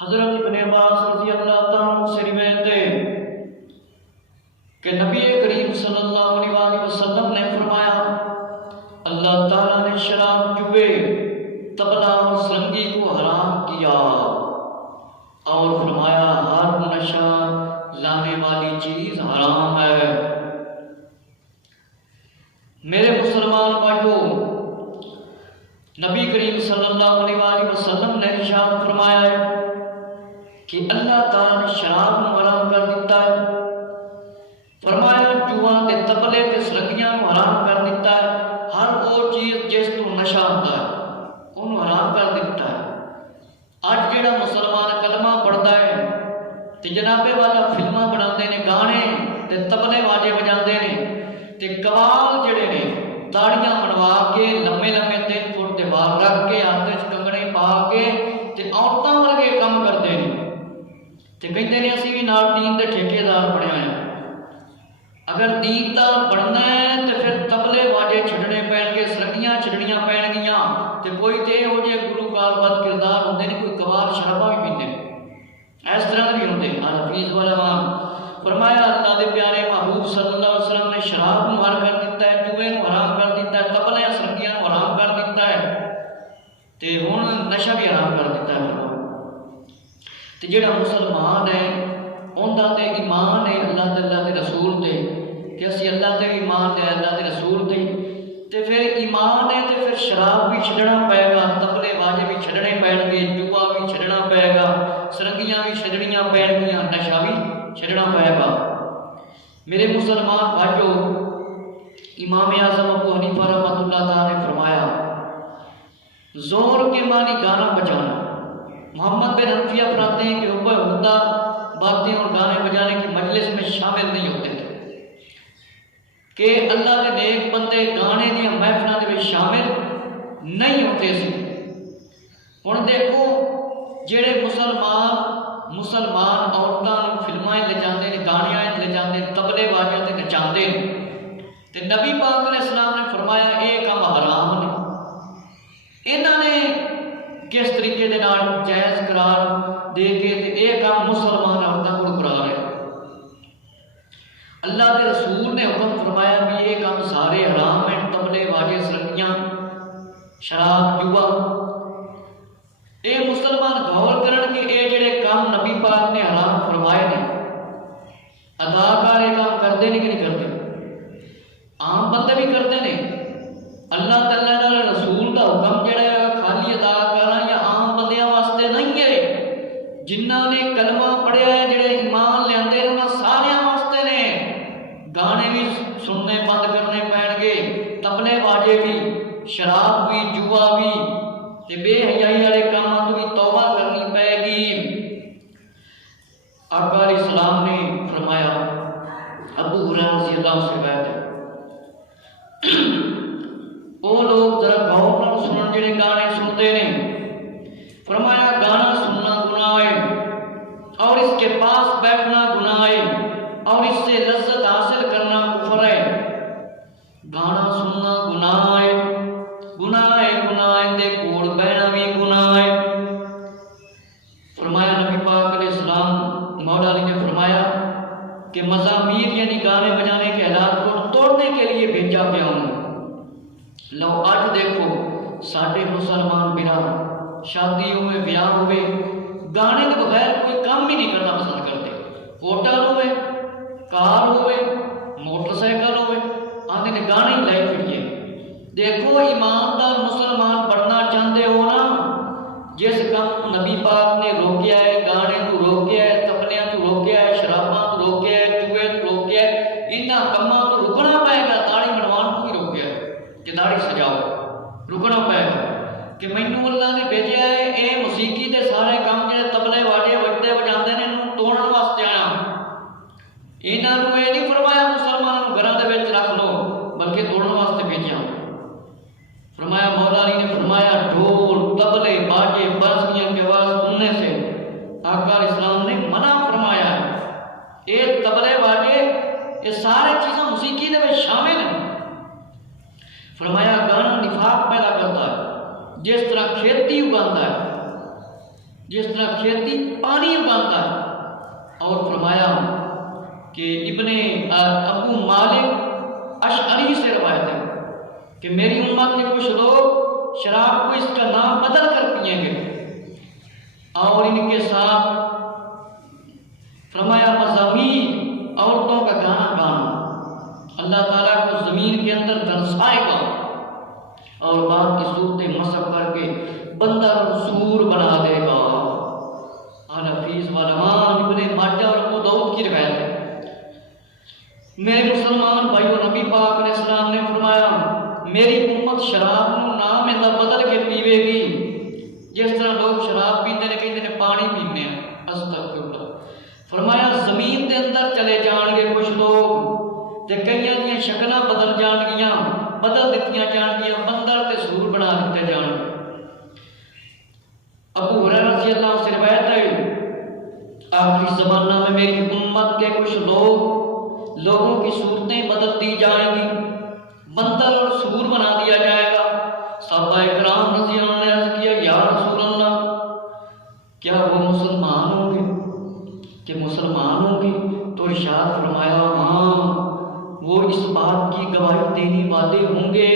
حضرت ابن عباس رضی اللہ تعالیٰ عنہ سے روایت ہے کہ نبی کریم صلی اللہ علیہ وآلہ وسلم نے فرمایا اللہ تعالیٰ نے شراب، جوے، طبلہ اور سرنگی کو حرام کیا اور فرمایا ہر نشہ لانے والی چیز حرام ہے۔ میرے مسلمان بھائیوں، نبی کریم صلی اللہ علیہ وآلہ وسلم نے ارشاد فرمایا ہے کہ اللہ تعالیٰ نے شراب کو حرام کر دیتا ہے، فرمایا جوا تے طبلے تے سرنگیاں کو حرام کر دیتا ہے، ہر وہ چیز جس تو نشہ آتا ہے انہوں حرام کر دیتا ہے۔ اج جڑا مسلمان کلمہ پڑھتا ہے تے جنابے والا فلماں بناتے نے، گانے تے طبلے واجے بجاندے نے تے قوال جڑے نے داڑیاں بنوا کے لمے لمے 3 فٹ تے بال رکھ کے ہاتھ وچ کنگنے پا کے تے عورتاں ورگے کام کرتے نے تے کہندے نے اسی بھی نال دین دے ٹھیکیدار بنے ہوئے ہیں۔ اگر دین دار بننا ہے تے پھر طبلے واجے چھڈنے پین گے، سرنگیاں چھڈنیاں پین گیاں تے کوئی تے ہو جے گلوکار بد کردار ہوندے نے، کوئی قوال شرابہ بھی پیندے نے، اس طرح بھی ہوندے۔ حفیظ والمان فرمایا اللہ دے پیارے محبوب صلی اللہ علیہ وسلم نے شراب کو حرام کر دیتا ہے، جوے کو حرام کر دیتا ہے، طبلے سرنگیاں کو حرام کر دیتا ہے تے ہن نشہ بھی حرام کر دیتا ہے۔ تے جڑا مسلمان ہے اوندا تے ایمان ہے اللہ تعالیٰ دے رسول تے کہ اسی اللہ تے ایمان لے اللہ دے رسول تے پھر ایمان ہے تے پھر شراب بھی چھڈنا پے گا، طبلے واجے بھی چھڈنے پین گے، جوا بھی چھڈنا پے گا، سرنگیاں بھی چھڈنیاں پین گیاں، نشہ بھی چھڈنا پے گا۔ میرے مسلمان بھائیو، امام اعظم ابو حنیفہ رحمۃ اللہ تعالیٰ نے فرمایا زور کے معنی گانا بجانا۔ محمد بن حنفیہ فرماتے ہیں کہ ہوتا باتیں اور گانے بجانے کی مجلس میں شامل نہیں ہوتے تھے کہ اللہ کے نیک بندے گانے دیا محفلوں کے شامل نہیں ہوتے سی۔ ہن دیکھو جڑے مسلمان عورتوں فلماں لے جاندے نے، گانیاں لے جاندے نے، طبلے واجیاں تے نچاندے تے نبی پاک علیہ السلام نے فرمایا یہ کام حرام نے۔ انہاں نے کس طریقے دے نال جائز قرار دے کے تے یہ کام مسلمان عورتوں کو کرا رہے۔ اللہ کے رسول نے حکم فرمایا بھی یہ کام سارے حرام ہیں، طبلے واجے سرنگیاں شراب جوا۔ اے مسلمان غور کرن کہ اے جڑے کام نبی پاک نے حرام فرمائے نے، اداکار یہ کام کرتے نہیں کہ نہیں کرتے؟ عام بندے بھی کرتے نے۔ اللہ تعالیٰ نے رسول کا حکم جڑا ہے خالی اداکار یا عام بندیاں واسطے نہیں ہے، جنہاں نے کلمہ پڑھیا ہے، جڑے ایمان لے آندے انہاں ساریاں واسطے نے۔ گانے بھی سننے بند کرنے پین گے، طبلے واجے بھی، شراب بھی، جوا بھی تے بے حیائی والے کاماں تو بھی توبہ کرنی پے گی۔ آقا علیہ السلام نے فرمایا، ابو ہریرہ رضی اللہ عنہ سے روایت ہے، وہ لوگ ذرا غور نال سنن جڑے گانے سنتے نے، فرمایا گانا سننا گناہ ہے اور اس کے پاس بیٹھنا گناہ ہے اور اس سے لذت حاصل کرنا کفر ہے۔ گانا سننا گناہ ہے، گناہ ہے، گناہ ہے تے کوڑ بہنا بھی گناہ ہے۔ فرمایا نبی پاک علیہ السلام مولا علی نے فرمایا کہ مزامیر یعنی گانے بجانے کے آلات کو توڑنے کے لیے بھیجا گیا ہوں۔ لو آج دیکھو ساڈے مسلمان برا شادی ہوئے بیاہ ہوئے گانے کے بغیر کوئی کام ہی نہیں کرنا پسند کرتے۔ ہوٹل ہوئے، کار ہوئے، موٹر سائیکل ہوئے، آدھے نے گانے ہی لائے پھریے۔ دیکھو ایماندار مسلمان بننا چاہتے ہو نا، جس کام نبی پاک نے روکیا ہے، گانے تو روکیا ہے، طبلیاں تو روکیا ہے، شراباں تو روکیا ہے، جوے تو روکیا ہے، انہاں کماں تو رکنا پائے گا۔ داڑھی بنوان کو بھی روکیا ہے کہ داڑھی سجاؤ، رکنا پائے گا کہ مینوں اللہ نے بھیجا ہے اے موسیقی دے سارے کام جڑے طبلے واجے وجدے بجاندے نے انہوں توڑن واسطے آیا۔ انہاں نوں یہ نہیں فرمایا مسلمانوں نوں گھراں دے وچ رکھ لو، بلکہ توڑن واسطے بھیجا۔ فرمایا مولا علی نے فرمایا ڈھول، طبلے، باجے، برسیاں کی آواز سننے سے آقا علیہ السلام نے منع فرمایا ہے۔ یہ طبلے واجے یہ سارے چیزیں موسیقی دے وچ شامل ہیں۔ فرمایا گانا نفاق پیدا کرتا ہے، جس طرح کھیتی اگاتا ہے جس طرح کھیتی پانی اگاتا ہے. اور فرمایا کہ ابن ابو مالک اشعری سے روایت ہے کہ میری امت کے کچھ لوگ شراب کو اس کا نام بدل کر پئیں گے اور ان کے ساتھ فرمایا مزامیر عورتوں کا گانا گانا. اللہ تعالیٰ کو زمین کے اندر دھنسائے گا اور بعد کی صورتیں مسخ کر کے بندر سور بنا دے گا. حفیظ علمان ابن ماجہ اور ابو داؤد کی روایت ہے. میرے مسلمان بھائیو، نبی پاک علیہ السلام نے فرمایا میری امت شراب نو نام اندا بدل کے پیوے گی جس طرح لوگ شراب پیندے نے کہندے نے پانی پینے ہیں. استغفراللہ. فرمایا زمین دے اندر چلے جان گے کچھ لوگ تے کئیاں دیاں شکلاں بدل جان گیاں، بدل دتیاں جان گیاں، بندر تے سور بنا دتے جان گے. ابو ہریرہ رضی اللہ عنہ سے روایت ہے آخری زمانہ میں میری امت کے کچھ لوگوں کی صورتیں بدل دی جائیں گی، بندر اور سور بنا دیا جائے گا. صحابہ کرام رضی اللہ عنہ نے عرض کیا یا رسول اللہ کیا وہ مسلمان ہوں گے کہ مسلمان ہوں گے؟ تو ارشاد فرمایا ہاں وہ اس بات کی گواہی دینے والے ہوں گے،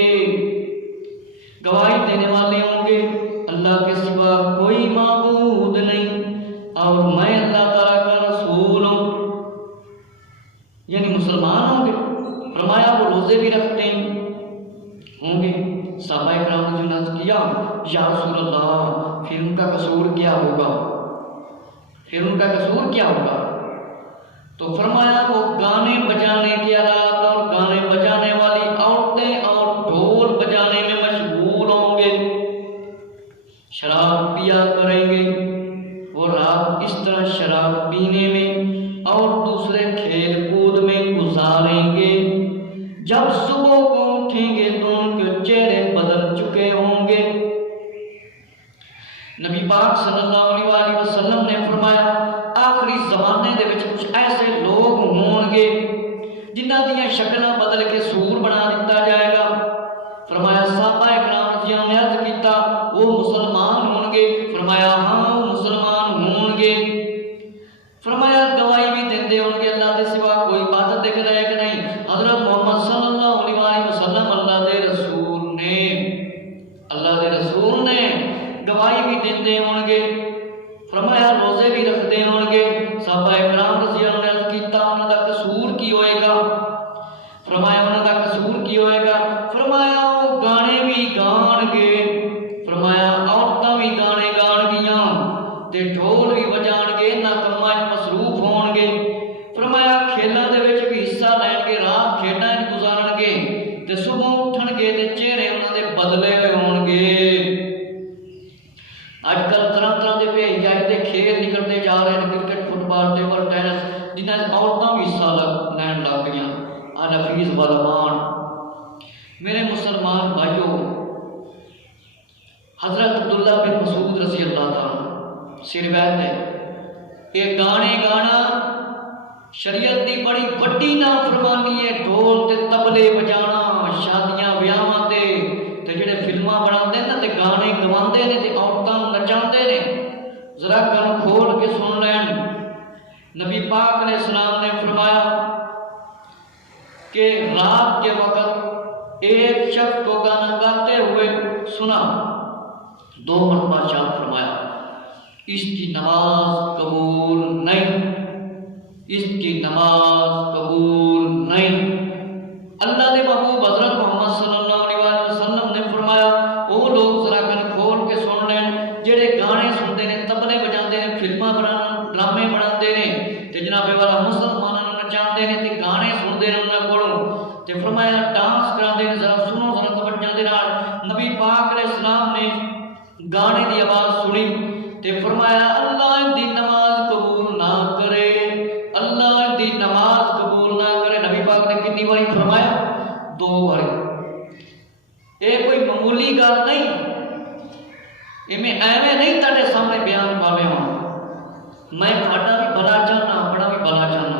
گواہی دینے والے ہوں گے اللہ کے سوا کوئی معبود نہیں اور میں اللہ تعالیٰ کا رسول ہوں. یعنی مسلمان ہوں گے. فرمایا وہ روزے بھی رکھتے ہوں گے. صحابہ کرام نے عرض کیا یا رسول اللہ پھر ان کا قصور کیا ہوگا، پھر ان کا قصور کیا ہوگا؟ تو فرمایا وہ گانے بجانے کے آلات اور گانے بجانے والی عورتیں اور ڈھول بجانے میں مشغول ہوں گے، شراب پیا کریں گے. وہ رات اس طرح شراب پینے میں اور دوسرے کھیل کود میں گزاریں گے، جب صبح کو اٹھیں گے تو ان کے چہرے بدل چکے ہوں گے. نبی پاک صلی اللہ علیہ وآلہ وسلم نے فرمایا آخری زمانے دے وچ کچھ ایسے لوگ ہون گے جنہاں دیاں شکلاں بدل کے سور بنا دتا جائے گا. فرمایا صحابہ کرام رضی اللہ عنہ نے عرض کیتا وہ مسلمان ہون گے؟ فرمایا ہاں وہ مسلمان ہون گے. فرمایا گواہی بھی دیندے ہون گے اللہ دے سوا کوئی عبادت دیکھ رہے کہ نہیں. حضرت محمد صلی اللہ علیہ وآلہ وسلم اللہ دے رسول نے گواہی بھی دیندے ہون گے. فرمایا روزے بھی رکھتے ہون گے. صحابہ کرام رضی اللہ عنہ نے عرض کیتا انہاں دا قصور کی ہوئے گا؟ فرمایا انہاں دا قصور کی ہوئے گا؟ فرمایا وہ گانے بھی گان گے، فرمایا عورتاں بھی گانے گان گیاں تے ڈھول بھی بجان گے، نہ کماں مصروف ہون گے. فرمایا کھیلاں دے وچ بھی حصہ لین گے، رات کھیڈاں وچ گزارن گے تے صبح اٹھن گے تے چہرے انہاں دے بدلے ہوئے ہون گے. اج کل طرح طرح دے بے حیائی دے کھیل نکلتے جا رہے ہیں، کرکٹ، فٹ بال، ٹیبل ٹینس، جنہاں عورتاں بھی حصہ لین لگ گئیاں. حفیظ علمان میرے مسلمان بھائیوں، حضرت عبداللہ بن مسعود رضی اللہ تعالیٰ سے روایت ہے کہ گانے گانا شریعت دی بڑی بڑی نافرمانی ہے. ڈھول تے تبلے بجانا شادیاں ویاواں تے جڑے فلماں بناندے نا تے گانے گواندے نے تے عورتاں نچاندے نے. ذرا کان کھول کے سن لین. نبی پاک علیہ السلام نے فرمایا کہ رات کے وقت ایک شخص کو گانا گاتے ہوئے سنا، 2 مرتبہ شاد فرمایا اس کی نماز قبول نہیں، اس کی نماز قبول نہیں. اللہ دے محبوب حضرت محمد صلی اللہ علیہ وسلم نے فرمایا وہ لوگ ذرا کن کھول کے سن لین جڑے گانے سنتے ہیں، تبلے بجاندے ہیں، فلماں بنانا ڈرامے بناندے نے تے جناب والا مسلماناں نوں نچاندے نے تے گانے سنتے ہیں انہاں کولوں تے فرمایا ڈانس کراندے نے. ذرا سنو ذرا توجہ دے نال. نبی پاک علیہ السلام نے گانے دی آواز سنی تے فرمایا اللہ دی نماز قبول نہ کرے، اللہ دی نماز قبول نہ کرے. نبی پاک نے کتنی باری فرمایا؟ 2 باری. یہ کوئی معمولی گل نہیں، میں ایویں نہیں تاڈے سامنے بیان پا رہا ہوں، میں تھوڑا بھی بھلا چاہنا، بڑا بھی بھلا چاہنا.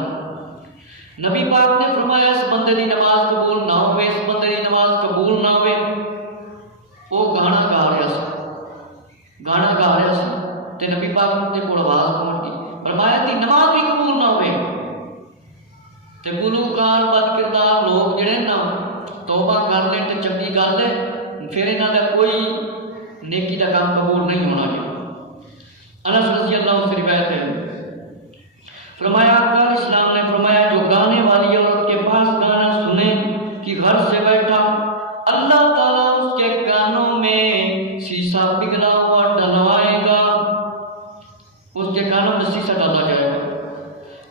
نبی پاک نے فرمایا اس بندے دی نماز قبول نہ ہوئے، اس بندے دی نماز قبول نہ ہوئے. وہ گانا گا رہا سی، گانا گا رہا سی تے نبی پاک دے کول آواز پہنچ گئی، فرمایا دی نماز بھی قبول نہ ہوئے تے گلوکار بد کردار لوگ جڑے نا توبہ کر لیں تے چنگی گل ہے، پھر انہاں دا کوئی نیکی دا کام قبول نہیں ہونا جو۔ انس رضی اللہ عنہ سے روایت ہے، فرمایا آقا اسلام نے فرمایا جو گانے والی عورت کے پاس گانا سنے کہ گھر سے بیٹھا، اللہ تعالیٰ اس کے کانوں میں سیسا پگھلا ہوا ڈلوائے گا، اس کے کانوں میں سیسا ڈالا جائے گا۔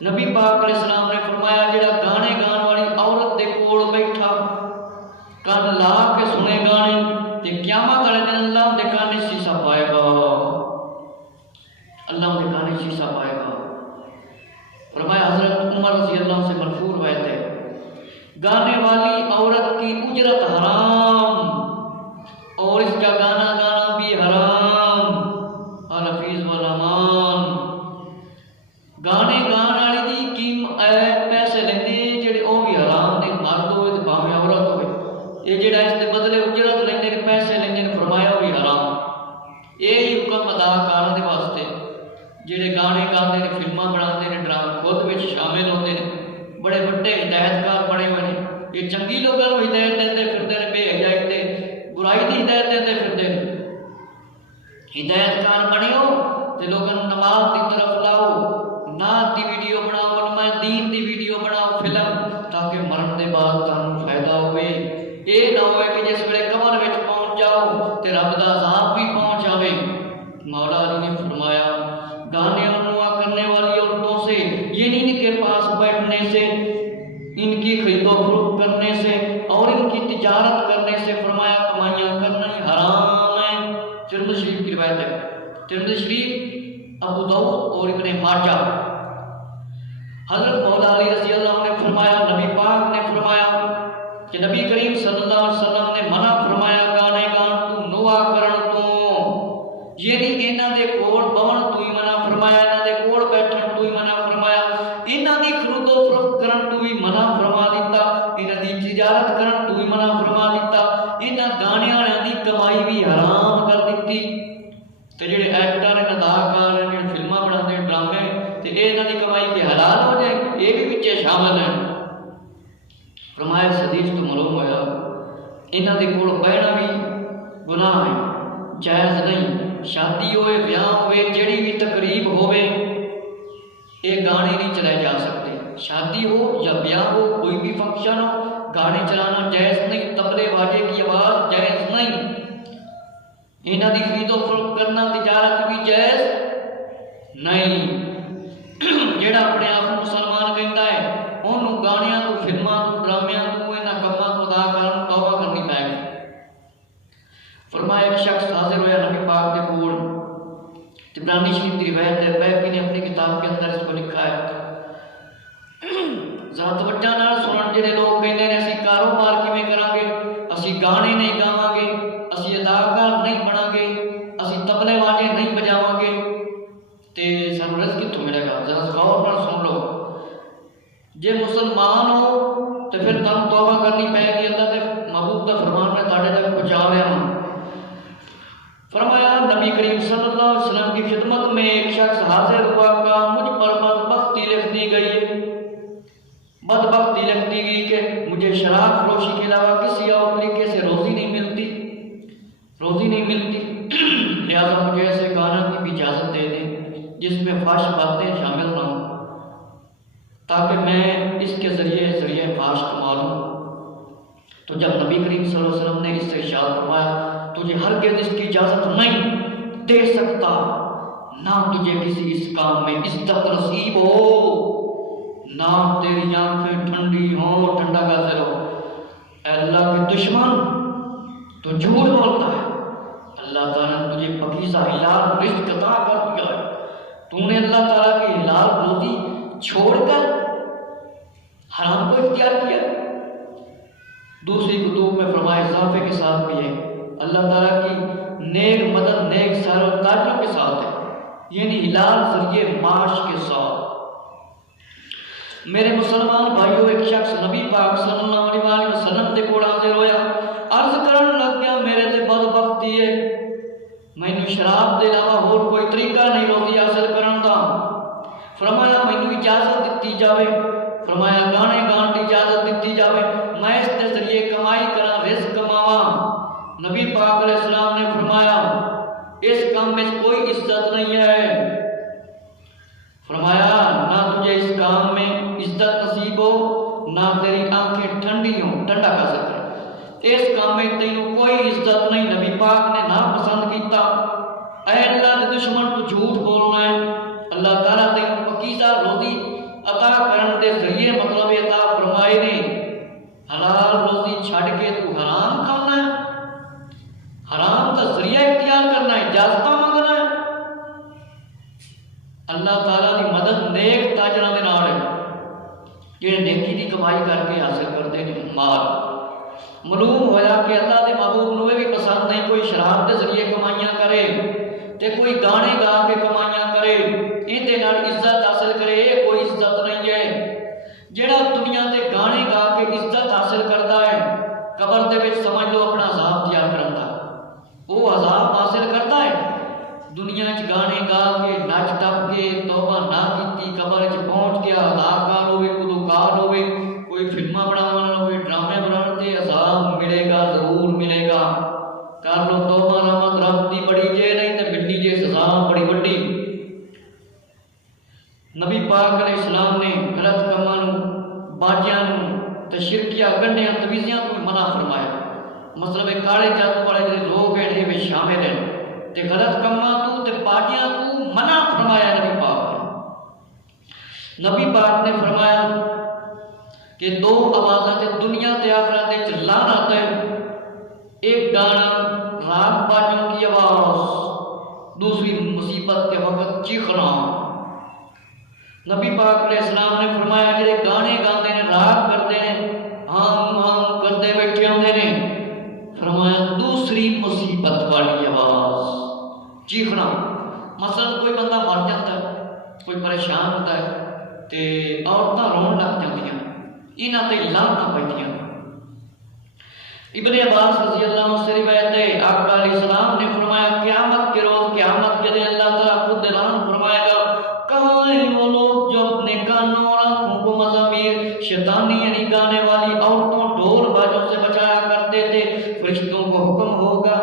نبی پاک علیہ السلام نے فرمایا جڑا گانے گان والی عورت دے کول بیٹھا کان لا کے سنے گانے تے قیامت والے دن اللہ دے کانے سیسا پائے گا، اللہ دے کانے سیسا پائے گا۔ فرمایا حضرت عمر رضی اللہ عنہ سے مرفوع روایت ہے، گانے والی عورت کی اجرت حرام اور اس کا گانا گانا بھی حرام، الحفیظ والامان۔ گانے گان والی دی پیسے لیندے جڑے او بھی حرام نے، مرد ہوئے تے بھاویں عورت ہوئے، یہ جڑا اس دے بدلے اجرت لیندے نے پیسے لیندے نے، فرمایا وہ بھی حرام۔ یہی حکم اداکاروں دے واسطے جڑے گانے گاندے نے، فلماں بناندے نے، ڈرامے خود وچ شامل ہوندے نے، بڑے بڑے ہدایتکار بنے ہوئے نے، یہ چنگی لوگوں کو ہدایت دیندے پھردے نے، بے حیائی تے برائی دی ہدایت دیندے پھردے نے۔ ہدایتکار بنیو تے لوگوں نماز دی طرف لاؤ، نعت دی ویڈیو بناؤ، علماء دین دی ویڈیو بناؤ، فلم، تاکہ مرن دے بعد تانوں فائدہ ہوئے۔ یہ نہ ہوئے کہ جس ویلے قبر وچ پہنچ جاؤ تے رب دا عذاب بھی پہنچ جاوے۔ مولا علی نے فرمایا گانے اور نوا کرنے والی عورتوں سے، یعنی ان کے پاس بیٹھنے سے، ان کی خرید و فروخت کرنے سے اور ان کی تجارت کرنے سے، فرمایا کمائیاں کرنا ہی حرام ہے۔ ترمذی شریف کی روایت ہے، ترمذی شریف، ابو داؤد اور ابن ماجہ۔ حضرت مولا علی رضی اللہ عنہ نے فرمایا، نبی پاک نے فرمایا کہ نبی کریم صلی اللہ علیہ وسلم نے منع فرمایا گانے گان تو نوا کرن تو، یعنی انہاں دے کول بون تو ہی منع فرمایا، انہاں دے کول بیٹھن تو ہی منع فرمایا، انہاں دی خرید و فروخت کرن تو ہی منع فرما دیتا، انہاں دی تجارت کرن تو ہی منع فرما دیتا، انہاں گانے والوں دی کمائی بھی حرام کر دیتی۔ تے جڑے ایکٹر ہیں، اداکار ہیں، جڑے فلماں بناندے ہیں، ڈرامے، تے انہاں دی کمائی کے حلال ہو جائے، یہ بھی وچ شامل ہیں۔ فرمایا اس حدیث تو معلوم ہوا انہاں دے کول بیٹھنا بھی گناہ ہے، جائز نہیں۔ شادی ہوئے، بیاہ ہوئے، جڑی بھی تقریب ہوئے، یہ گانے نہیں چلائے جا سکتے۔ شادی ہو یا بیاہ ہو، کوئی بھی فنکشن ہو، گانے چلانا جائز نہیں، تبلے باجے کی آواز جائز نہیں۔ انہاں دی خرید و فروخت کرنا، تجارت بھی جائز نہیں۔ جڑا اپنے آپ کو مسلمان کہندا ہے، انہوں گانیاں تو، فلماں تو، ڈرامیاں تو، انہاں کماں تو اداکاروں توبہ کرنی پے گی۔ فرمایا ایک شخص حاضر ہویا نبی پاک دے کول، طبرانی شریف کی روایت ہے، بیہقی نے اپنی کتاب کے اندر اس کو لکھا ہے۔ ذرا توجہ نال سنن، جڑے لوگ کہندے نے اسی کاروبار کیویں کراں گے، اسی گانے نہیں گاواں گے، اسی اداکار نہیں بناں گے، اسی تبلے واجے نہیں بجاواں گے، تے سانوں رزق کتھوں ملے گا؟ ذرا غور نال سن لو۔ جے مسلمان ہو تو پھر تم توبہ کرنی پے گی، اللہ دے محبوب دا فرمان میں تاڑے تک پہنچا لیا ہوں۔ فرمایا نبی کریم صلی اللہ علیہ وسلم کی خدمت میں ایک شخص حاضر ہوا کہ مجھ پر بدبختی لکھ دی گئی ہے، بدبختی لکھ دی گئی کہ مجھے شراب فروشی کے علاوہ کسی اور طریقے سے روزی نہیں ملتی، روزی نہیں ملتی، لہذا مجھے ایسے گانا کی بھی اجازت دے دیں جس میں فحش باتیں شامل نہ ہوں، تاکہ میں اس کے ذریعے فحش کما لوں۔ تو جب نبی کریم صلی اللہ علیہ وسلم نے اس سے ارشاد فرمایا تجھے ہرگز اس کی اجازت نہیں دے سکتا، نہ تجھے کسی اس کام میں عزت نصیب ہو، نہ تیری آنکھیں ٹھنڈی ہوں، ٹھنڈا کا ذرا اے اللہ کے دشمن تو جھوٹ بولتا ہے، اللہ تعالیٰ نے تجھے پاکیزہ حلال رزق عطا کر دیا ہے، تو نے اللہ تعالیٰ کی حلال روزی چھوڑ کر حرام کو اختیار کیا۔ دوسری کتب میں فرمایا اضافے کے ساتھ بھی ہے، اللہ تعالیٰ کی نیک مدد نیک سیر و تاجوں کے ساتھ ہے، یعنی حلال ذریعے معاش کے ساتھ۔ میرے مسلمان بھائیوں، ایک شخص نبی پاک صلی اللہ علیہ وسلم دے کول حاضر ہویا، عرض کرن لگ گیا میرے تے بدبختی ہے، مینوں شراب دے علاوہ اور کوئی طریقہ نہیں فرمایا مینوں اجازت دتی جاوے، فرمایا گانے گان کی اجازت دتی جاوے، میں اس کے ذریعے کمائی کراں، رزق کماواں۔ نبی پاک علیہ السلام نے فرمایا اس کام میں کوئی عزت نہیں ہے، فرمایا نہ تجھے اس کام میں عزت نصیب ہو، نہ تیری آنکھیں ٹھنڈی ہوں، ٹھنڈا کر سکے، اس کام میں تینوں کوئی عزت نہیں۔ نبی پاک نے نہ پسند کیتا، اے اللہ کے دشمن تو جھوٹ بولنا ہے، اللہ تعالیٰ تینوں پکیزہ روزی عطا کرن دے ذریعے مطلب عطا فرمائے نے، حلال روزی چھڑ کے تو حرام کھانا ہے، حرام کا ذریعہ اختیار کرنا ہے، اجازت منگنا ہے۔ اللہ تعالیٰ دی مدد نیک تاجراں دے نال ہے جہے نیکی دی کمائی کر کے حاصل کرتے ہیں مال۔ معلوم ہوا کہ اللہ دے محبوب نو بھی پسند نہیں کوئی شراب دے ذریعے کمائیاں کرے تے کوئی گانے گا کے کمائیاں کرے، ان دے نال عزت حاصل کرے، یہ کوئی عزت نہیں ہے۔ جڑا دنیا تے گانے گا کے عزت حاصل کرتا ہے، قبر دے وچ سمجھ لو اپنا عذاب تیار کرتا، وہ عذاب حاصل کرتا ہے۔ دنیا چ گانے گا کے نچ ٹپ کے توبہ نہ کیتی، قبر چ پہنچ گیا، اداکار ہوئے، گلوکار ہوئے، کوئی فلماں بناون ہوئے، ڈرامے بناون تے عذاب ملے گا، ضرور ملے گا۔ کر لو توبہ، رحمت رب دی بڑی جے نہیں تے ملنی جے سزا بڑی وڈی۔ نبی پاک علیہ السلام نے غلط کاماں نوں، باجیاں نوں تے شرکیاں گنڈیاں تویزیاں تو منع فرمایا۔ مطلب کالے جادو والے جڑے لوگ ہیں یہ شامل ہیں تے غلط کاماں تو تے باجیاں تو منع فرمایا نبی پاک نے۔ نبی پاک نے فرمایا کہ دو آوازاں تے دنیا تے آخرت وچ لعنت ہے، ایک گانا راگ باجوں کی آواز، دوسری مصیبت کے وقت چیخنا۔ نبی پاک علیہ السلام نے فرمایا جڑے گانے گاندے نے، راگ کرتے ہیں، ہم کرتے بیٹھے ہوندے نے، فرمایا دوسری مصیبت والی آواز چیخنا۔ مثلا کوئی بندہ مر جاتا ہے، کوئی پریشان ہوتا ہے تے عورتاں رون لگ جاندیاں، انہاں تے لعنتاں پیندیاں۔ ابن عباس رضی اللہ عنہ سے روایت ہے، آقا علیہ السلام نے فرمایا قیامت کے روز، قیامت کے دن اللہ تعالیٰ خود اعلان فرمائے گا، کہاں ہیں وہ لوگ جو اپنے کانوں اور آنکھوں کو مزامیر، شیطانی یعنی گانے والی عورتوں، ڈھول باجوں سے بچایا کرتے تھے؟ فرشتوں کو حکم ہوگا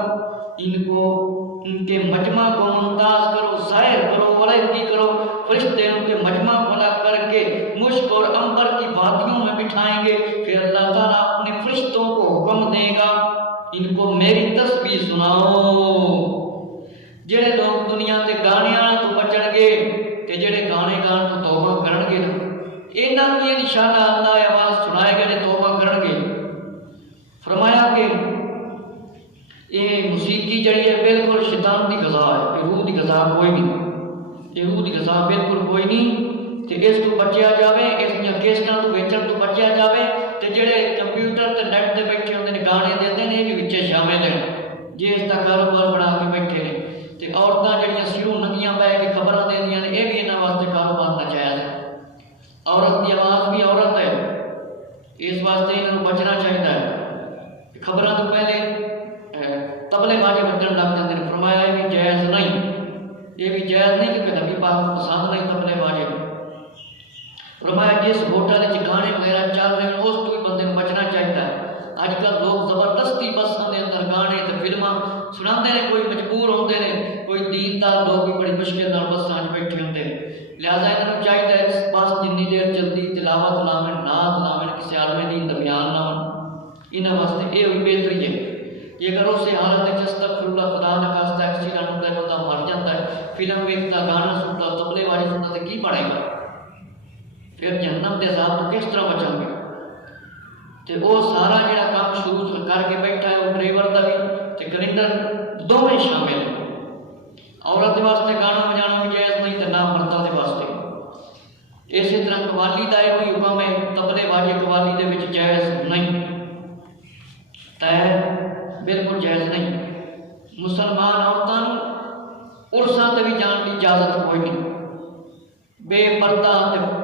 ان کے مجمع کو ممتاز کرو، ظاہر کرو، ولیدگی کرو۔ فرشتے ان کے مجمع کو لا کر کے مشک اور عنبر کی وادیوں میں بٹھائیں گے، پھر اللہ تعالیٰ اپنے فرشتوں کو حکم دے گا ان کو میری تسبیح سناؤ۔ جڑے لوگ دنیا تے گانے تو بچن گے تے جڑے گانے گان تو توبہ کرن گے نا، انہاں نوں یہ انشاءاللہ اللہ آواز سنائے گا جے توبہ کرن گے۔ فرمایا کہ یہ موسیقی جڑی ہے بالکل شیطان دی غذا ہے، روح دی غذا کوئی نہیں، یہ روح دی غذا بالکل کوئی نہیں۔ تے اس تو بچیا جاوے، اس دیاں کیسٹاں تو بیچن تو بچیا جاوے، تے جڑے کمپیوٹر تے نیٹ تے بیٹھے ہوندے نے گانے دیندے نے، یہ بھی وچے شامل ہیں، جے اس دا کاروبار بنا کے بیٹھے نے۔ تے عورتاں جڑیاں سروں ننگیاں بہ کے خبراں دیندیاں نے، یہ بھی انہاں واسطے کاروبار ناجائز ہے۔ عورت دی آواز بھی عورت ہے، اس واسطے انہاں نوں بچنا چاہیدا ہے۔ خبراں تو پہلے تبلے باجے بجن لگ جاندے نے، فرمایا یہ بھی جائز نہیں، یہ بھی جائز نہیں کیونکہ نبی پاک کو پسند نہیں تبلے باجے۔ فرمایا جس ہوٹل وچ گانے وغیرہ چل رہے ہیں اس تو بھی بندے نوں بچنا چاہیدا ہے۔ اج کل لوگ زبردستی بساں دے اندر گانے تے فلماں سناندے نے، کوئی مجبور ہوندے نے، کوئی دیندار لوگ بھی بڑی مشکل نال بساں وچ بیٹھے ہوندے نے۔ لہذا انہاں نوں چاہیدا ہے اس پاس جنی دیر جلدی تلاوت لاویں، نعت لاویں، کسی عالم دین دا بیان لاویں، انہاں واسطے یہ ہوئی بہتری ہے۔ یہ اگر اس حالت میں استغفر اللہ، خدا نہ خواستہ ایکسیڈنٹ ہوتا ہے، بندہ مر جاتا ہے، فلم ویکھتا، گانا سنتا، تبلے والی سنتا، تو کی پڑے گا؟ پھر جہنم کے عذاب تو کس طرح بچیں گے؟ تو وہ سارا جڑا کام شروع کر کے بیٹھا ہے، وہ ڈرائیور کا بھی تے کلینڈر دونوں شامل ہیں۔ عورت کے واسطے گانا بجانا بھی جائز نہیں، تو نہ مردہ کے واسطے۔ اسی طرح قوالی کا یہ کوئی حکم ہے، تبلے باجے قوالی دے وچ جائز نہیں، بالکل جائز نہیں۔ مسلمان عورتوں عرصاں تے بھی جان کی اجازت کوئی نہیں، بے پردہ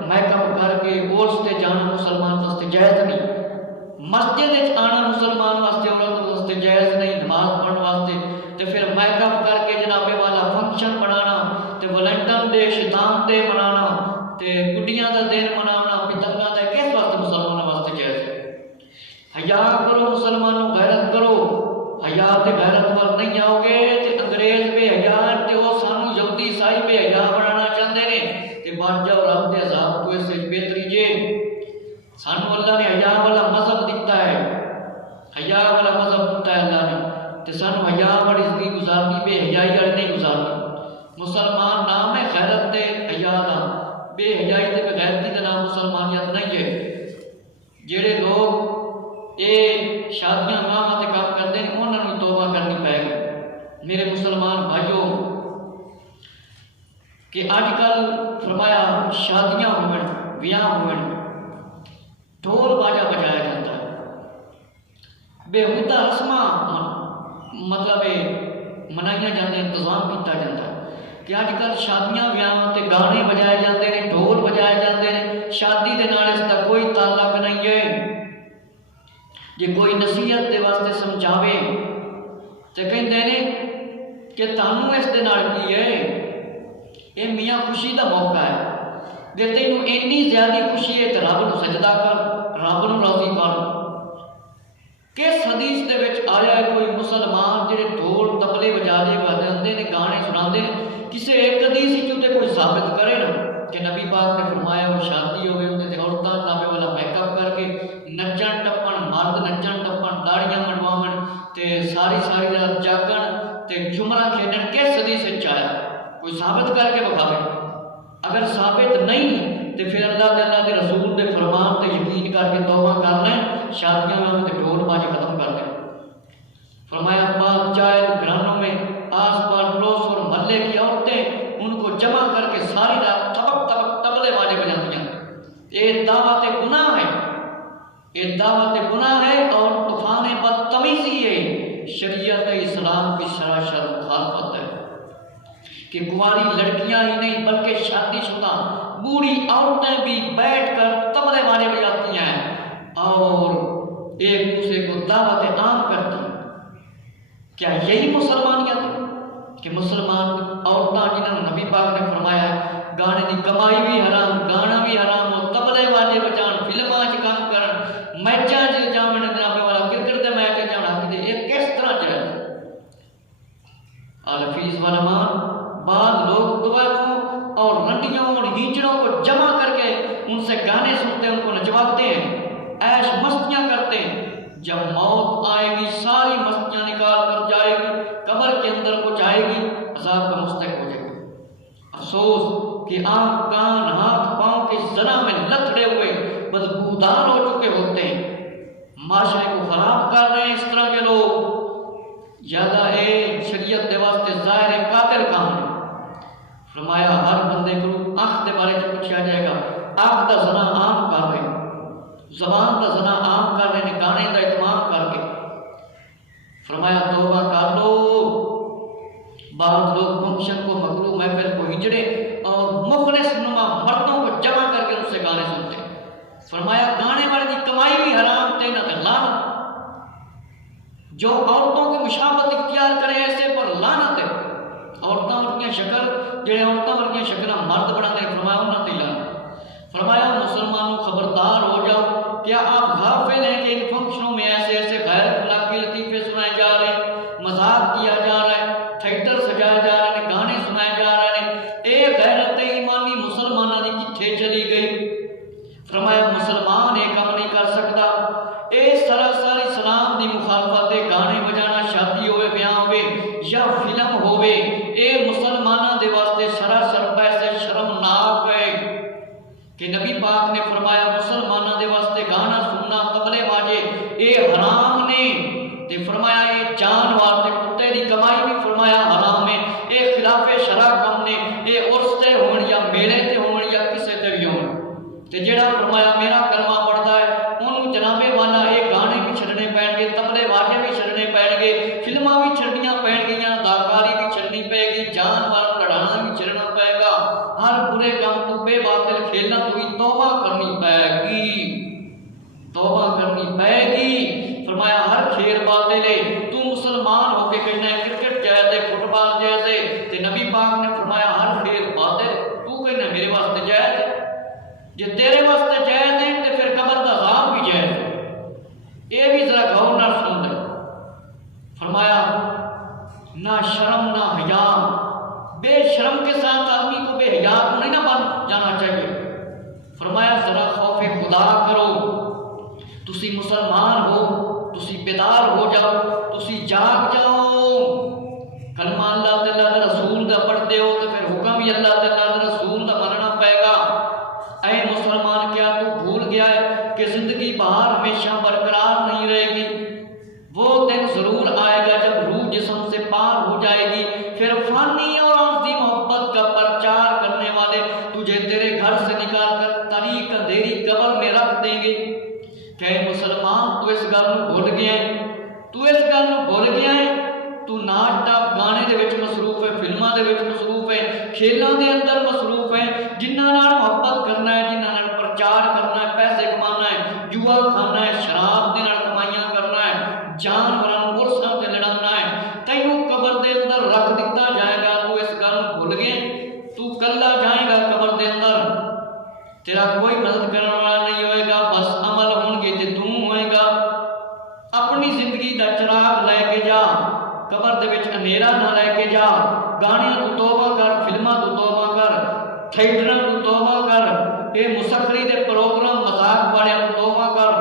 میک اپ کر کے عرس تے جانا مسلمان واسطے جائز نہیں۔ مسجد وچ آنا مسلمان واسطے، عورت واسطے جائز نہیں، نماز پڑھنے واسطے۔ تے پھر میک اپ کر کے جناب والا فنکشن بنانا تے ویلنٹائن ڈے، شیطان ڈے منانا، چھٹیاں دا دن مناونا پتنگاں دا کس واسطے مسلمانوں واسطے جائز ہے؟ حیا کرو مسلمانوں، غیرت کرو. حیا تے غیرت وال نہیں آؤ گے تے انگریز بے حیا تے او سانو یہودی عیسائی بے حیا بنانا چاہتے ہیں تے بچ جاؤ رب دے عذاب تو اس وچ بہتری جے. سانو اللہ نے حیا والا مذہب دیتا ہے، حیا والا مذہب دیتا ہے اللہ نے، تے سانو حیا والی زندگی گزارنی، بے حیائی والی نہیں گزارنی. مسلمان نام ہے غیرت تے حیا دا، بے حیائی تے بے غیرتی دا نام مسلمانیت نہیں ہے. جڑے لوگ اے شادیاں ویاہاں تے کام کرتے ہیں انہاں نوں توبہ کرنی پائے گی. میرے مسلمان بھائیو کہ اج کل فرمایا شادیاں ہوئن، ویاہ ہوئن، ڈھول باجا بجایا جاتا ہے، بےہودہ رسماں مطلب منائیاں جاندے، انتظام کیتا جاتا ہے کہ اج کل شادیاں ویاہاں تے گانے بجائے جاتے ہیں، ڈھول بجائے جاتے ہیں. شادی دے نال اس دا کوئی تعلق نہیں ہے. جے کوئی نصیحت دے واسطے سمجھاوے تے کہندے نے کہ تانوں اس دے نال کی ہے، اے میاں خوشی دا موقع ہے، جے تینوں اینی زیادہ خوشی ہے تے رب نوں سجدہ کر، رب نوں راضی کر. کس حدیث دے وچ آیا ہے کوئی مسلمان جڑے ڈھول تبلے بجا دے گاندے نے، گانے سناندے نے، کسے ایک حدیث وچ تے کوئی ثابت کرے نا کہ نبی پاک نے فرمایا وہ شادی ہوئے ہوندے تے عورتاں نابے والا میک اپ کر کے نچن ٹپن، مرد نچن ٹپن، داڑیاں منڈواون تے ساری رات جاگن تے جمرہ کھیڈن. کس حدیث وچ آیا؟ کوئی ثابت کر کے بکھاوے. اگر ثابت نہیں تے پھر اللہ دے رسول دے فرمان تے یقین کر کے توبہ کر لیں، شادیاں میں تے ڈھول باجے ختم کر دیں. فرمایا پاک جائے گھرانوں میں آس پاس پڑوس اور محلے کی عورتیں ان کو جمع کر کے ساری رات تھپک تھپک تبلے باجے بجاتی ہیں. یہ دعوت گناہ ہے، یہ دعوت گناہ ہے اور طوفان بدتمیزی ہے. شریعت اسلام کی سراسر مخالفت ہے کہ کنواری لڑکیاں ہی نہیں بلکہ شادی شدہ بوڑھی عورتیں بھی بیٹھ کر تبلے باجے بجاتی ہیں اور ایک دوسرے کو دعوت عام کرتی ہیں. کیا یہی مسلمانیت ہے کہ مسلمان عورتاں جنہوں نے نبی پاک نے فرمایا گانے دی کمائی بھی حرام، گانا بھی حرام ہو، تبلے باجے بجان، فلماں چ کام کرن، میچاں چ جاون، جناب والا کرکٹ دے میچ چ جانا، کہ یہ کس طرح چلے؟ الفیظ علماء بعض لوگ طوائفوں اور رنڈیوں اور ہیجڑوں کو جمع کر کے ان سے گانے سنتے ہیں، ان کو نچواتے ہیں، عیش مستیاں کرتے ہیں. جب موت آئے گی ساری مستیاں نکال کر جائے گی، قبر کے اندر کو جائے گی، عذاب کا مستحق ہو جائے گی. افسوس کہ آنکھ کان ہاتھ پاؤں کے زنا میں لتڑے ہوئے بدبودار ہو چکے ہوتے ہیں، معاشرے کو خراب کر رہے ہیں اس طرح کے لوگ. یادہ اے شریعت دے واسطے ظاہر قاتل کام ہے. فرمایا ہر بندے کو آنکھ دے بارے میں پوچھا جائے گا. آنکھ دا زنا عام کر رہے ہیں، زبان دا زنا عام کر رہے ہیں، گانے دا اہتمام کر کے. فرمایا توبہ کر لو. بعض لوگ فنکشن کو، مکروہ محفل کو ہجڑے اور مخلص نما مردوں کو جمع کر کے ان سے گانے سنتے ہیں. فرمایا گانے والے کی کمائی بھی حرام تے نہ لعنت. جو عورتوں کی مشابہت اختیار کرے ایسے پر لعنت ہے. عورتاں ورگیاں شکل جڑے عورتاں ورگیاں شکلاں مرد بنا دے، فرمایا انہاں تے لعنت. فرمایا مسلمانوں خبردار ہو جاؤ. کیا آپ غافل ہیں کہ ان فنکشنوں میں ایسے ایسے غیر اخلاقی لطیفے سنائے جا رہے ہیں، مذاق کیا جا رہا ہے، تھیٹر سجایا جا رہا ہے، گانے سنائے جا رہے ہیں. اے غیرت ایمانی مسلمانوں کی کتھے چلی گئی؟ فرمایا مسلمان یہ کام نہیں کر سکتا. اے سراسر اسلام دی مخالفت ہے. گانے بجانا، شادی ہوئے، بیاہ ہوئے یا فلم ہوئے، اے مسلمانوں دے واسطے سراسر پیسے شرمناک ہے کہ نبی پاک نے فرمایا مسلمانوں دے واسطے گانا سننا، تبلے باجے اے حرام نے. تے فرمایا اے جانور تے کتے دی کمائی بھی فرمایا حرام ہے. اے خلاف شرع کم نے. اے عرس تے ہون یا میلے تے ہون یا کسے تے بھی ہون. تے جڑا فرمایا میرا کلمہ پڑھدا ہے انہوں جنابے والا اے گانے بھی چھڑنے پین گے، تبلے باجے بھی چھڑنے پین گے، فلماں بھی چھڑنیاں پین گیاں، داکاری بھی چھڑنی پے گی، جانور لڑانا بھی چھڑنا پے گا. ہر برے کام تو بے باطل کھیلنا تو ہی توبہ کرنی پے گی، توبہ کرنی پے گی. فرمایا ہر کھیل باطل ہے. تو مسلمان ہو کے کہنا ہے کرکٹ جائز ہے، فٹ بال جائز ہے، تے نبی پاک نے فرمایا ہر کھیل باطل. تو کہنا میرے واسطے جائز ہے. جے تیرے واسطے جائز ہے تو پھر قبر دا عذاب بھی جائز ہے۔ یہ بھی ذرا غور نہ سن لے۔ فرمایا نہ شرم نہ حیا، بے شرم کے ساتھ آدمی کو بے حیا کو نہیں نہ بن جانا چاہیے۔ فرمایا ذرا خوف خدا کرو، تسی مسلمان ہو، تسی بیدار ہو جاؤ، تسی جاگ جاؤ۔ کلمہ اللہ تعالیٰ دے رسول دا پڑھتے ہو تو پھر حکم بھی اللہ تعالیٰ دے رسول دا مننا پائے گا۔ اے مسلمان کیا تو بھول گیا ہے کہ زندگی باہر ہمیشہ برقرار نہیں رہے گی؟ وہ دن ضرور آئے گا جب روح جسم سے پار ہو جائے گی، پھر فانی اور عارضی محبت کا پرچار کرنے والے تجھے تیرے گھر سے نکال کر طریق اندھیری قبر میں رکھ دیں گے۔ کہ مسلمان تو اس گل نوں بھول گیا ہے، تو اس گل نوں بھول گیا ہے، تو ناچ ٹاپ گانے دے وچ مصروف ہے، فلماں دے وچ مصروف ہے، کھیلاں دے اندر مصروف ہے، جنہاں نال محبت کرنا ہے، جنہاں نال پرچار کرنا ہے، پیسے کمانا ہے، جوا کھانا ہے، شراب دے نال کمائیاں کرنا ہے، جانوراں نوں مرساں تے لڑانا ہے، تینوں قبر دے اندر رکھ دتا جائے گا۔ تو اس گل نوں بھول گیا، تو کلا جائے گا قبر دے اندر، تیرا کوئی مدد کرنے والا نہیں ہوئے گا، بس عمل ہون گے تے تو ہوئے گا۔ اپنی زندگی دا چراغ لے کے جا، قبر دے وچ اندھیرا نہ لے کے جا، گانے تو توبہ کر، فلماں تو توبہ کر، تھیٹراں تو توبہ کر، اے مسخری دے پروگرام مذاق والے تو توبہ کر۔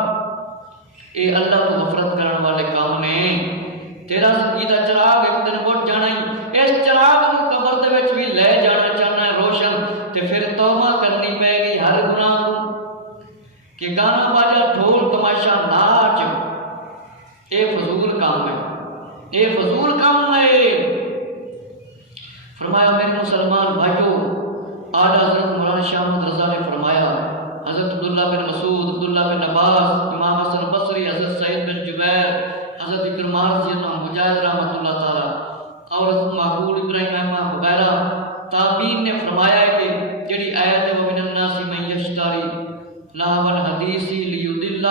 اے اللہ تو غفرت کرنے والے کام نے۔ تیرا زندگی دا چراغ ایک دن بجھ جانا ہی، اس چراغ نوں قبر دے وچ بھی لے جانا چاہنا ہے روشن، تے پھر توبہ کرنی پے گی ہر گناہ کو۔ کہ گانا باجا ڈھول تماشا ناچ اے فضول کام ہے، اے فضول کام ہے۔ فرمایا میرے مسلمان بھائیو، آج حضرت مولانا شاہ محمد رضا نے فرمایا، حضرت عبداللہ بن مسعود، عبداللہ بن عباس، امام حسن بصری، حضرت سعید بن جبیر، حضرت اکرمہ رضی اللہ عنہ، مجاہد رحمۃ اللہ تعالیٰ اور حضرت معقول ابراہیم احمد وغیرہ تابعین نے فرمایا ہے کہ جڑی آیت ہے وَمِنَ النَّاسِ مَن يَشْتَرِي لَهْوَ الْحَدِيثِ لِيُضِلَّ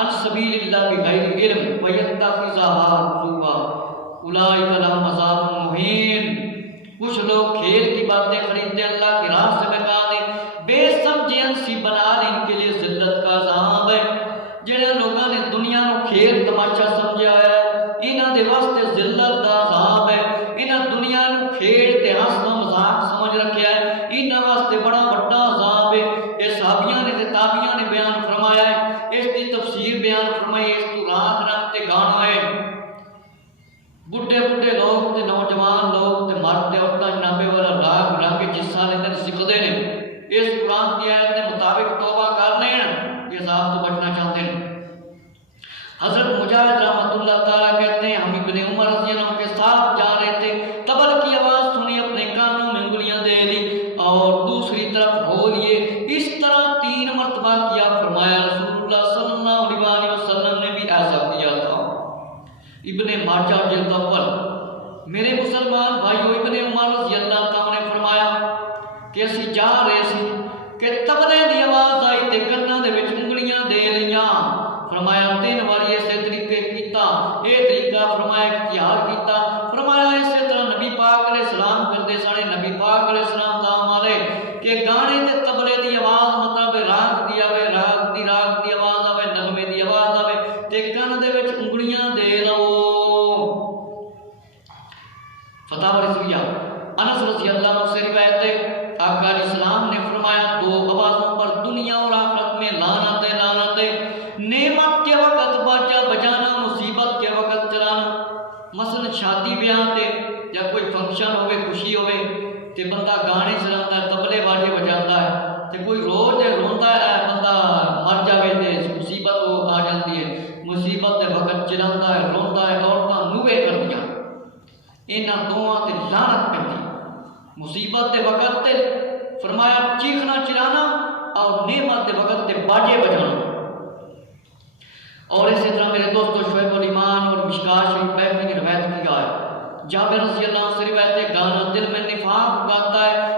عن سبیل اللہ بغیر علم وَيَتَّخِذَهَا هُزُوًا أُولَٰئِكَ لَهُمْ عَذَابٌ مُهِینٌ۔ کچھ لوگ کھیل کی باتیں خریدتے اللہ کی راہ سے بہکا دیں، بے سمجھے انسی بنا دیں، ان کے لیے ذلت کا عذاب ہے۔ جڑے لوگوں نے دنیا نو کھیل تماشا سمجھا ہے، انہاں دے واسطے ذلت دا عذاب ہے۔ انہاں دنیا نو کھیل تے ہنسنا مذاق سمجھ رکھیا ہے، انہاں واسطے بڑا بڑا عذاب ہے۔ یہ صحابیاں نے تے تابعیاں نے بیان فرمایا ہے، اس کی تفسیر بیان فرمائی، اس تو رات رنگ تے گانا ہے۔ بڈھے بڈھے لوگ تے نوجوان لوگ تے مرد تے عورتاں جنابے والا راگ رنگ جسا لیندے سکھدے نے، اس قرآن کی آیت کے مطابق توبہ کر لین، یہ عذاب تو بچنا چاہتے ہیں۔ حضرت مجاہد رحمۃ اللہ تعالیٰ کہتے ہیں ہم ابن عمر رضی اللہ عنہ کے ساتھ جا رہے تھے، طبل کی آواز سنی، اپنے کانوں میں انگلیاں دے لی اور دوسری طرف ہو لیے، اس طرح 3 مرتبہ کیا۔ فرمایا رسول اللہ صلی اللہ علیہ وسلم نے بھی ایسا کیا تھا۔ ابن ماجہ جلد اول۔ میرے مسلمان بھائیو، ابن عمر رضی اللہ تعالیٰ نے فرمایا کہ اسی جا رہے سی کہ طبلے دی آواز آئی تے کناں دے وچ انگلیاں دے لیاں۔ فرمایا 3 باری ایسے طریقے کیتا، یہ طریقہ فرمایا اختیار کیتا۔ فرمایا اسی طرح نبی پاک علیہ السلام کرتے سارے، نبی پاک علیہ السلام دام والے کہ گانے تے طبلے دی آواز مطلب راگ دی آوے، راگ دی آواز آوے، نغمے دی آواز آوے تے کن دے وچ انگلیاں دے لو۔ فتح رضویہ انس رضی اللہ عنہ سے روایت ہے، آقا علیہ السلام نے فرمایا 2 آوازوں پر دنیا اور آخرت میں لعنت ہے، لعنت ہے۔ نعمت کے وقت باجا بجانا، مصیبت کے وقت چلانا۔ مثلا شادی بیاہ تے یا کوئی فنکشن ہوئے، خوشی ہوئے تے بندہ گانے چلاتا ہے، طبلے باجے بجاتا ہے، تے کوئی روز روندا ہے، بندہ مر جاوے تے مصیبت آ جاتی ہے، مصیبت کے وقت چلاتا ہے، روندا ہے، عورتاں نوے کردیاں، انہاں دوواں تے لعنت پیندی۔ مصیبت کے وقت تے فرمایا چیخنا چلانا اور نعمت کے وقت تے باجے بجانا۔ اور اسی طرح میرے دوستو شعیب الایمان اور مشکاہ شریف بہقی نے روایت کیا ہے، جابر رضی اللہ عنہ سے روایت ہے، گانا دل میں نفاق اگاتا ہے